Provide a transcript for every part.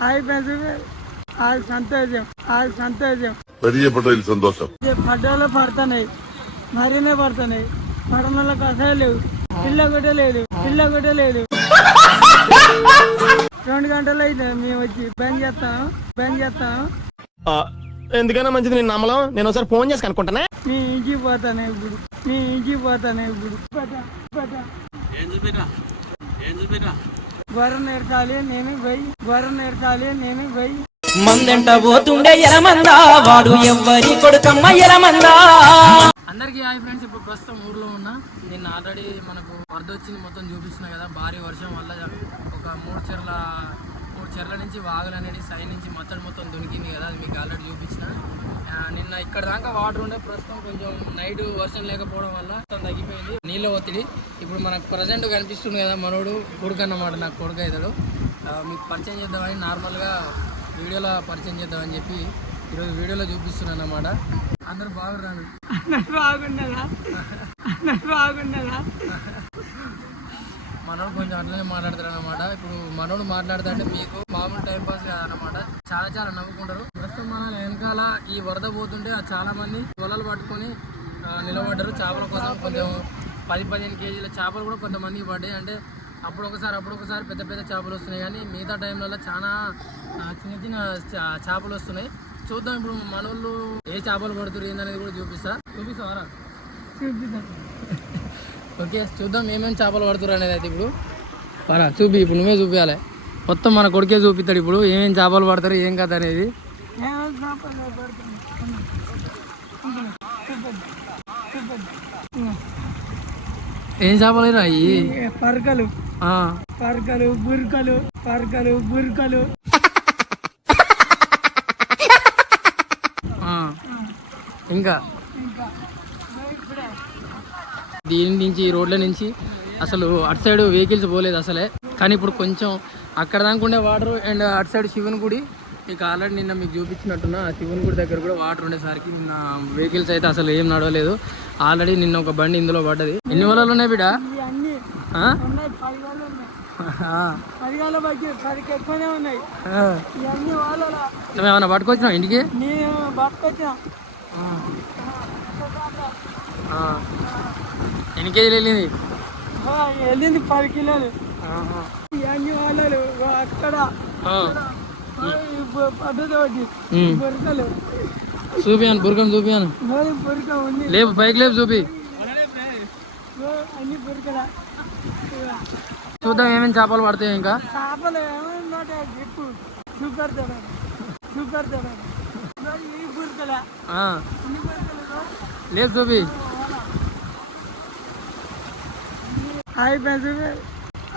Hi friends, आज సంతోషం, आज సంతోషం పెరిగిపడ్డ సంతోషం పడ్డాలో పడుతున్నాయి, మరీనే పడుతున్నాయి. పడనలకు అసలు లేవు, పిల్ల కూడా లేదు, పిల్ల కూడా లేదు. 2 గంటలు అయితే మేము వచ్చి బంద్ చేస్తాం. ఎందుకైనా మంచిది నేను నమ్మలం. నేను ఒకసారి ఫోన్ చేసి కనుక్కుంటానే. నీ ఇంటికి పోతానే ఇప్పుడు, గొర్రె నేర్చాలి నేను పోయి మందంట పోతుండే ఎరమందా, వాడు ఎవ్వరి కొడుకమ్మ ఎరమందా. అందరికీ హాయ్ ఫ్రెండ్స్. ఇప్పుడు ప్రస్తుతం ఊర్లో ఉన్నా. నిన్న ఆల్రెడీ మనకు వరద వచ్చింది, మొత్తం చూపిస్తున్నా కదా. భారీ వర్షం వల్ల ఒక 3 చెర్ల నుంచి వాగులు అనేది సైడ్ నుంచి మొత్తం దొనికింది కదా, అది మీకు ఆల్రెడీ చూపించిన. నిన్న ఇక్కడ దాకా వాటర్ ఉండే, ప్రస్తుతం కొంచెం నైట్ వర్షం లేకపోవడం వల్ల మొత్తం తగ్గిపోయింది నీళ్ళ ఒత్తిడి. ఇప్పుడు మనకు ప్రజెంట్ కనిపిస్తుంది కదా, మనోడు కొడుకు అన్నమాట, నాకు కొడుకు అవుతాడు. మీకు పరిచయం చేద్దామని, నార్మల్గా వీడియోలో పరిచయం చేద్దామని చెప్పి ఈరోజు వీడియోలో చూపిస్తున్నాను అన్నమాట. అందరు బాగున్నాను, బాగున్నదా మనోడు కొంచెం అట్లనే మాట్లాడతారు అనమాట. ఇప్పుడు మనోడు మాట్లాడుతా అంటే మీకు మామూలు టైం పాస్ కాదన్నమాట. చాలా నవ్వుకుంటారు. ప్రస్తుతం మన వెనకాల ఈ వరద పోతుంటే చాలా మంది వలలు పట్టుకొని నిలబడ్డారు చేపల కోసం. కొంచెం 10-15 కేజీల చేపలు కూడా కొంతమందికి పడ్డాయి. అంటే అప్పుడొకసారి పెద్ద చేపలు వస్తున్నాయి, కానీ మిగతా టైంలలో చాలా చిన్న చేపలు వస్తున్నాయి. చూద్దాం ఇప్పుడు మనోళ్ళు ఏ చేపలు పడుతున్నారు ఏందనేది కూడా చూపిస్తారా? ఓకే, చూద్దాం ఏమేమి చేపలు పడుతున్నారు అనేది. అయితే ఇప్పుడు ఇప్పుడు నువ్వే చూపించాలి. మొత్తం మన కొడుకే చూపిస్తాడు ఇప్పుడు ఏమేమి చేపలు పడతారు ఏం కథ అనేది. ఏం చేపలు అయ్యి? పరకలు, బుర్కలు. ఇంకా దీని నుంచి రోడ్ల నుంచి అసలు అటు సైడ్ వెహికల్స్ పోలేదు అసలే. కానీ ఇప్పుడు కొంచెం అక్కడ దాకా ఉండే వాటర్, అండ్ అటు సైడ్ శివుని గుడి, ఇక ఆల్రెడీ నిన్న మీకు చూపించినట్టున్నా ఆ శివుని గుడి దగ్గర కూడా వాటర్ ఉండేసరికి నిన్న వెహికల్స్ అయితే అసలు ఏం నడవలేదు. ఆల్రెడీ నిన్న ఒక బండి ఇందులో పడ్డది. ఎన్ని వలలు ఉన్నాయి బిడ్డ? నువ్వేమన్నా పట్టుకొచ్చినావు ఇంటికి? ఎన్ని కేజీలు వెళ్ళింది? 10 కిలోలు. ఇవన్నీ వాళ్ళు అక్కడ చూపియాను, బురకం చూపియాను. లేపు పైకి లేపు చూపి అన్ని బురకల. చూద్దాం ఏమేమి చేపలు పడతాయి. ఇంకా చేపలు ఏమన్నా చెప్పు, చూపెడతాడు. లేదు చూపి. హాయ్ ఫ్రెండ్స్,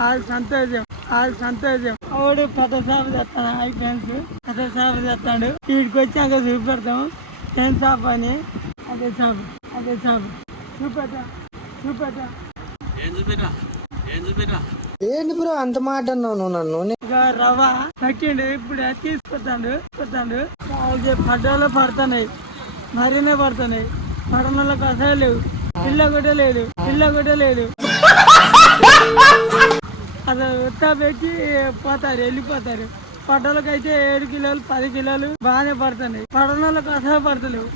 आज సంతోషం ఆవిడ పెద్ద చేప తెస్తాను. హాయ్ ఫ్రెండ్స్, పెద్ద చేప తెస్తాడు. వీడికి వచ్చాక చూపెడతాం ఏం చేప అని. అదే చేప చూపెట్టా. ఏంటి బ్రో అంత మాట అన్నావు నువ్వు నన్ను? రవ్వ కట్టిండు, ఇప్పుడు తీసుకొస్తాడు. పడ్డాలో పడుతున్నాయి, మరీనే పడుతున్నాయి. పడనలకు అసలు లేవు, పిల్ల కూడా లేదు. అసలు ఉత్తా పెట్టి వెళ్ళిపోతారు. పడ్డలకు అయితే 7 కిలోలు 10 కిలోలు బాగానే పడుతున్నాయి. పడనలకు అసలు పడతలేవు.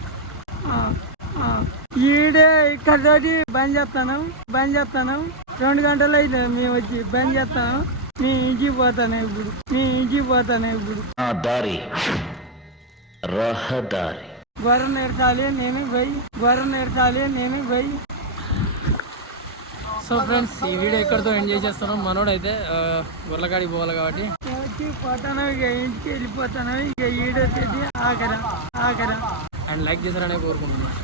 ఈడే ఇక్కడతోటి బంద్ చేస్తాను. 2 గంటలు అయితే మేము వచ్చి బంద్ చేస్తాం. మీ ఇంటికి పోతాను ఇప్పుడు. గొర్రె నేర్చాలి నేను పోయి. సో ఫ్రెండ్స్, ఈ వీడియో ఎక్కడితో ఎండ్ చేసేస్తున్నాం. మనోడైతే గొర్రెకాడికి పోవాలి కాబట్టి వచ్చి పోతాను, ఇక ఇంటికి వెళ్ళిపోతాను. ఇక ఈడొచ్చేది ఆఖరా అండ్ లైక్ చేశారనే కోరుకుంటున్నాను.